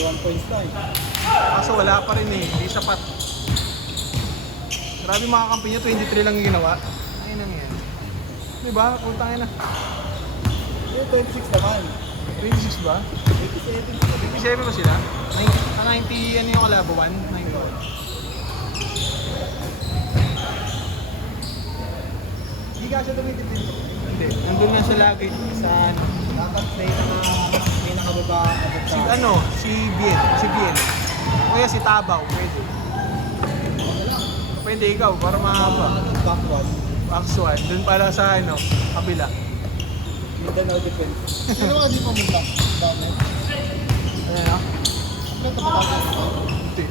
21 points na eh. Kaso wala pa rin eh, hindi sapat. Grabe mga kampi nyo, 23 lang yung ginawa. Ay nang yan. Diba? Putangin na. Yung 26 naman. 26 ba? 27. 27 ba sila? 90, ano yung kalabawan? 90. Hindi ka siya tumitipid. Hindi, nandun nga siya lagi sa ano. Dapat may nakababa. Si ano, si Bien. O kaya si Tabaw, pwede. Pwede ikaw, para mahaba. Backward. Actual, dun pala sa ano, kabila. Mindanao defense. Sino mga di pumunta? Dami. Ano na? Ilan ka ba dami? Hindi.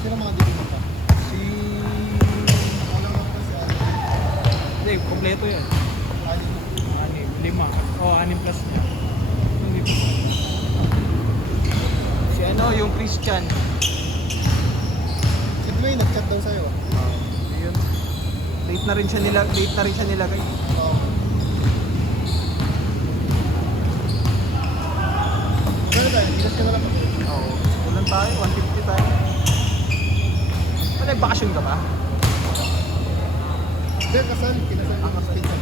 Sino mga di pumunta? Si... Ako lang naman si Ate. Hindi, kompleto yan. Ali. 6. O, 6 plus niya. Hindi pa. Si ano, yung Christian. Si Dwayne, nag-chat daw sa'yo. Yun. Late na rin siya nilagay. Oo. Pero tayo, ilas ka na lang ako. Oo. Ulan tayo, 150 tayo. Ano, bakasyon ka ba? Hindi, kasal. Kinasal ko ng pizza.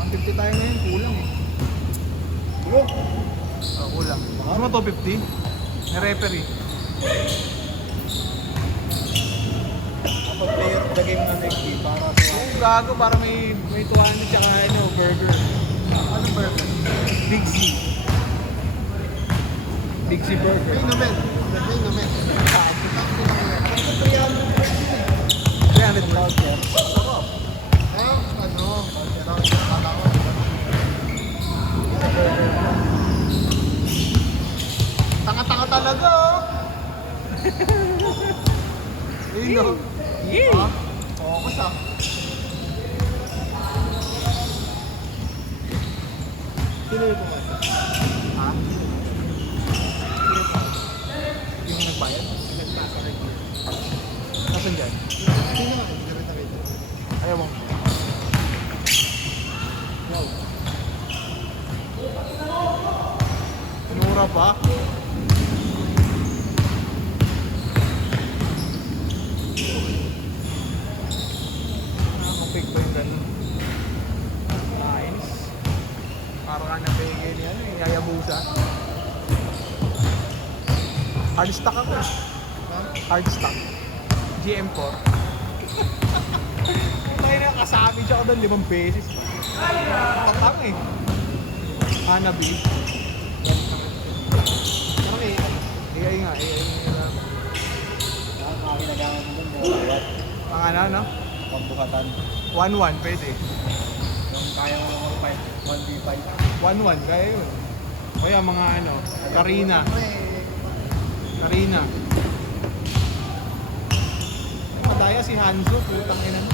150 tayo ngayon, kulang eh. Bro, Kulang. Ano mo 250? May referee. kapag player of the game na McD, para sa... Oo, gago, para may 200 tsaka ano, burger. Ano burger? Big Z. Big Z burger. May namen. May namen. 300 plus. Sarap. Ano? Kala ko. Tanga-tanga talaga oh. Ayun no. Ha? Focus ah. Sino yung pumasok? Ha? Yung nagbayad? Nasaan dyan? Sino nga? Ganito rito. Ayaw mo. Wow. Mura pa? Nakakapig ba yung ganun? Nice. Parang ka napigil yan eh, yayabusa. Hard stock ako. Ha? Hard stock. GM4. Kaya na kasabi siya ako doon 5 beses. Patang eh. Hanabi. Okay. AI nga, AI nga lang. Nakakakinagangan mo doon. Bawat. Ang ano, no? Pambukatan. 1-1, pwede. Yung kaya mo naman fight. 1v5. 1-1, kaya yun. O yan, mga ano, Karina. Karina. Madaya si Hanzo, putang ina mo.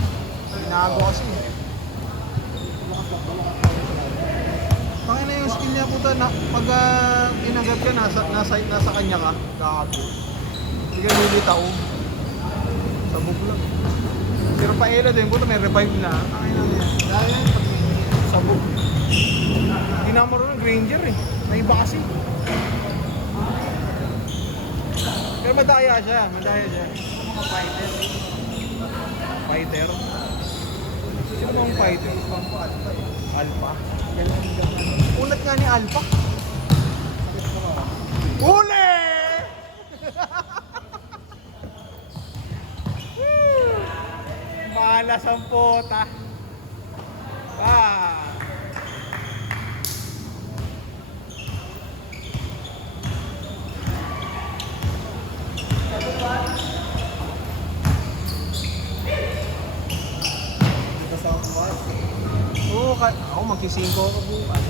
Inago kasi. Pangina yung skill niya puta, pag inagat ka, nasa kanya ka, gago. Hindi ka lilitaw. Sabog lang. Pero paela din, puta may revive na. Pangina niya. Dahil yan, pag Sabog. Hindi na marunong Granger eh. May iba kasi. Pero madaya siya. mga fighter. Fighter. Sino bang fighter? Isbang ko, ano ba yun? Alpha. Ganun. Ulat nga ni Alpha. Sakit ko ka. Uli! Malas ang puta. Ah. Dito sa bukas. Oo, ako magsisingko ako bukas.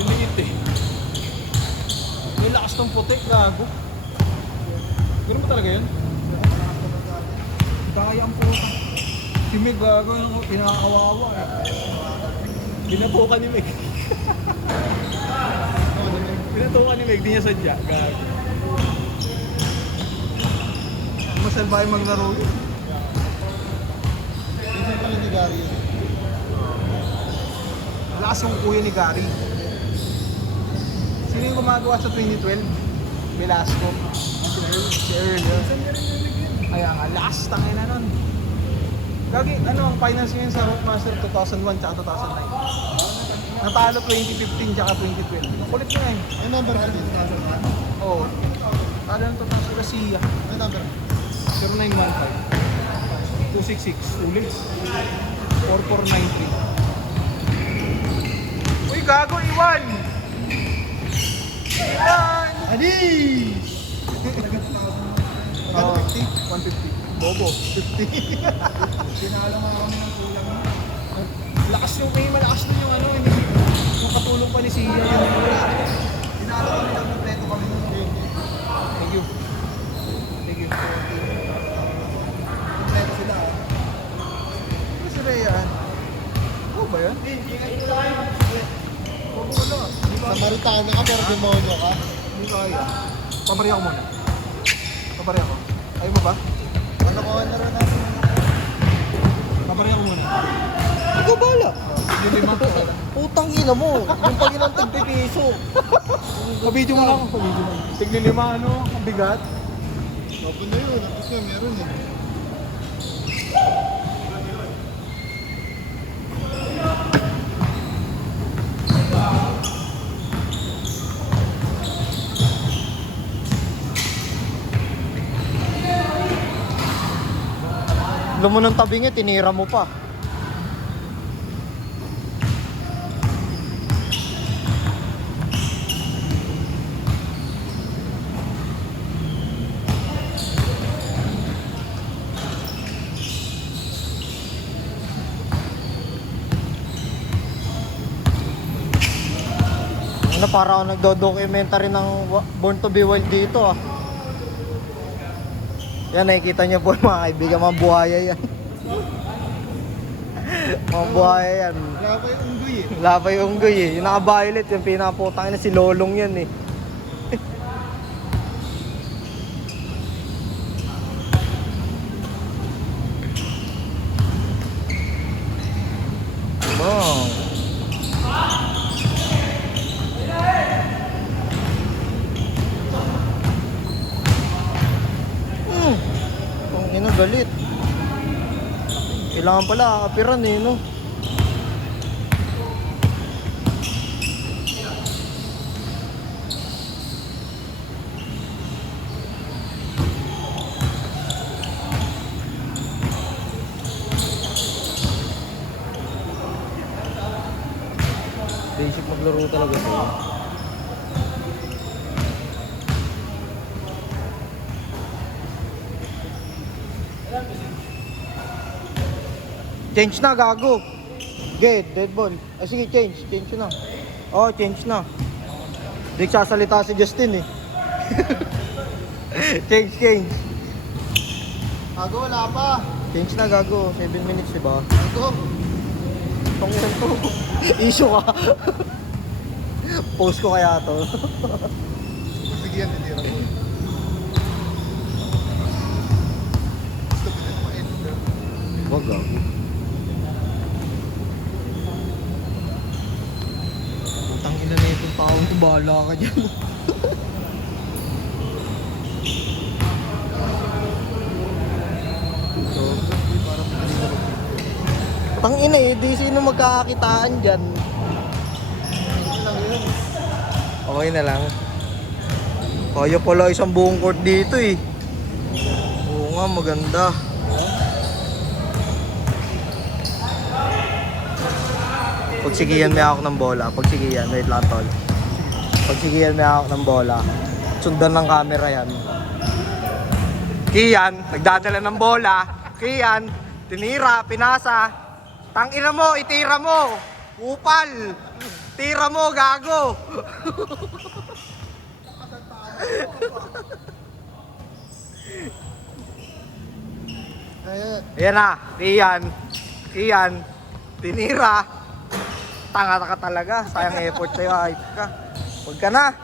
Liliit eh. May lakas ng putik, gago. Ganun ba talaga yun? Kaya ang puta. Si Meg, gago yung pinakawawa eh. Binatukan ni Meg. Binatukan ni Meg, di niya sadya. Gago. Masalbahe maglaro yun. Hindi Pinsan pala ni Gary yun. Lakas yung kuya ni Gary. Sino yung gumagawa sa 2012? Velasco. Si Earl. Kaya nga, lakas tangin na nun. Gagi, ano ang finals ngayon sa Rockmaster 2001 tsaka 2009? Natalo 2015 tsaka 2012. Kulit nga eh. Ano number ka dito? Oo. Talo ng 2000 Garcia. Ano number? 0915 266 ulit 4493. Uy, gago, Iwan! Iwan! Adi! Oo, 150. Bobo, 50. Pinalo nga kami ng kulang. Lakas yung malakas din yung ano, hindi. Yung katulong pa ni Sia. Pinalo kami ng kompleto kami ng kulang. Thank you. Thank you. Kompleto sila. Ano sila yan? Oo ba yan? Bobo ka lang. Sa Maritana ka pero demonyo ka. Hindi kaya. Pabariya ko muna. Pabariya ko. Ayaw mo ba? Ano ko na rin natin? Pabariya ko muna. Ikaw bala. Yung lima ko. Putang ina mo. Yung pag ilang tagpipiso. Pabidyo mo lang. Pabidyo mo. Tigli lima, ano? Ang bigat. Open na yun. Tapos nga meron eh. Alam mo ng tabi niya, tinira mo pa. Ano, para ako nagdo-documentary ng Born to be Wild dito ah. Yan, nakikita niyo po mga kaibigan, mga buhaya yan. Mga buhaya yan. Laba yung unggoy eh. Labay unggoy eh. Yung naka-violet, yung pinaputang na si Lolong yan eh. Wow. Ang ina galit. Kailangan pala kakapiran eh, no? Basic maglaro talaga to. Change na, gago. Okay, dead ball. Ah, sige, change. Change na. Oh, change na. Di sasalita si Justin eh. Change. Ago, wala pa. Change na, gago. 7 minutes, diba? Ago. Tong yan to. Issue ka. Post ko kaya to. Sige yan, hindi ako. Gusto ko din ma-end. Wag gago. Putang ina na itong taong to, bahala ka dyan. So, para pagaling na mag-video. Tang ina eh, di sino magkakakitaan dyan. Ito lang yun. Okay na lang. Kaya pala isang buong court dito eh. Oo nga, maganda. Pagsigihan may hawak ng bola. Pagsigihan, wait lang tol. Pagsigihan may hawak ng bola. Sundan ng camera yan. Kian, nagdadala ng bola. Kian, tinira, pinasa. Tangina mo, itira mo. Upal. Tira mo, gago. Ayan na, Kian, tinira. Tanga ka talaga, sayang effort sa'yo, hype ka. Huwag ka na.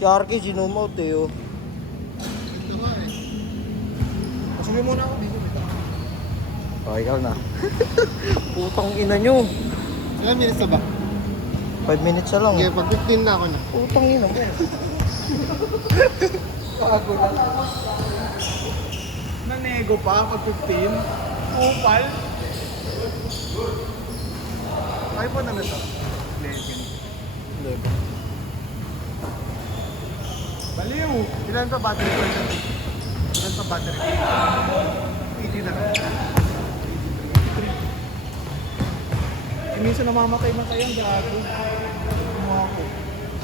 Si Arky, sinumout eh, oh. Ito nga eh. Pasuloy muna ako dito. O, ikaw na. Putang ina nyo. Ilan minutes na ba? 5 minutes na lang. Okay, pag 15 na ako na. Putang ina mo. Bago lang. Nanego pa pag 15. Upal. iPhone na to? 11. Baliw! Ilan pa battery ko? Ilan pa battery ko? 80 na lang. Minsan namamatay na kayo ang gago. Kumuha ko.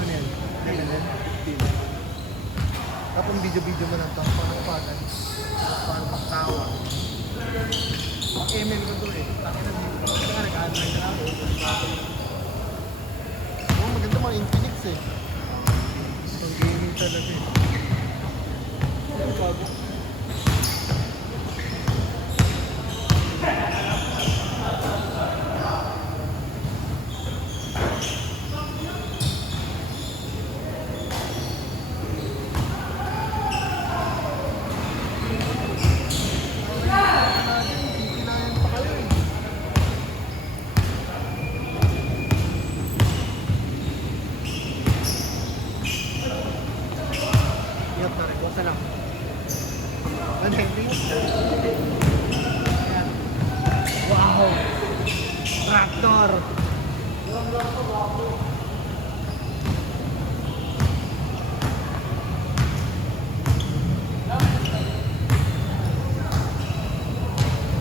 Ano yan? 15. Tapos video-video mo lang ito. Panapagan. Para magtawa. Email ko to eh. Takin na dito. Kasi nga nag-online na ako. Oh, maganda mga Infinix eh. Ang gaming talaga eh. Ano bago? Kinayan pa kayo eh. Iyot na rin. Basta lang. Ano hindi? Wow! Tractor!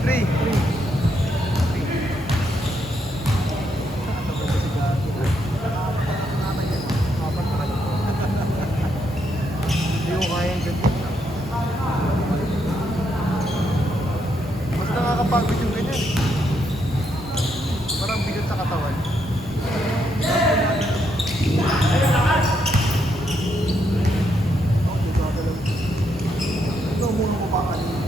Three! Hindi ko kayang ganyan. Mas nakakapagod yung ganyan eh. Parang bigat sa katawan. Ito muna ko pa kanina.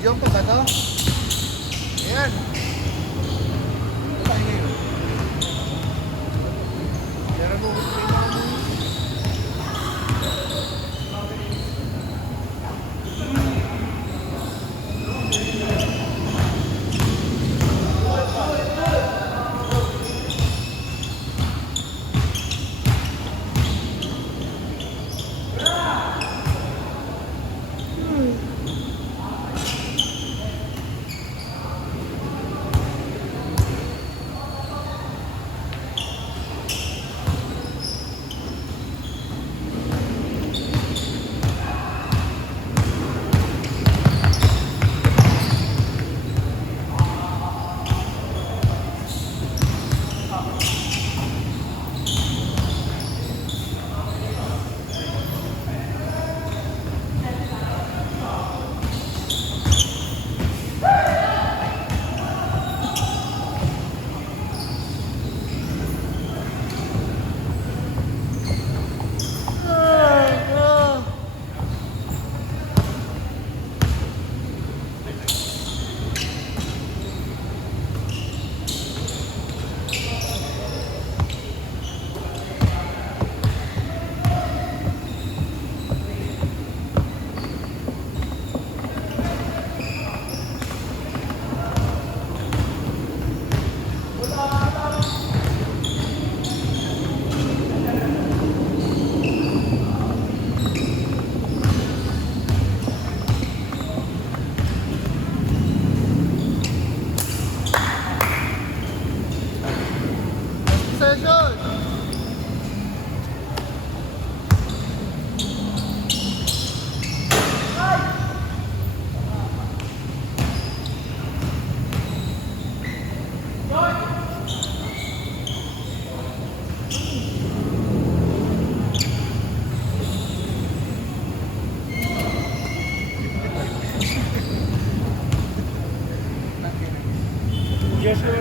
Diyan pa ba to? Ayan. Ito tayo ngayon. Meron mo gusto rin ako.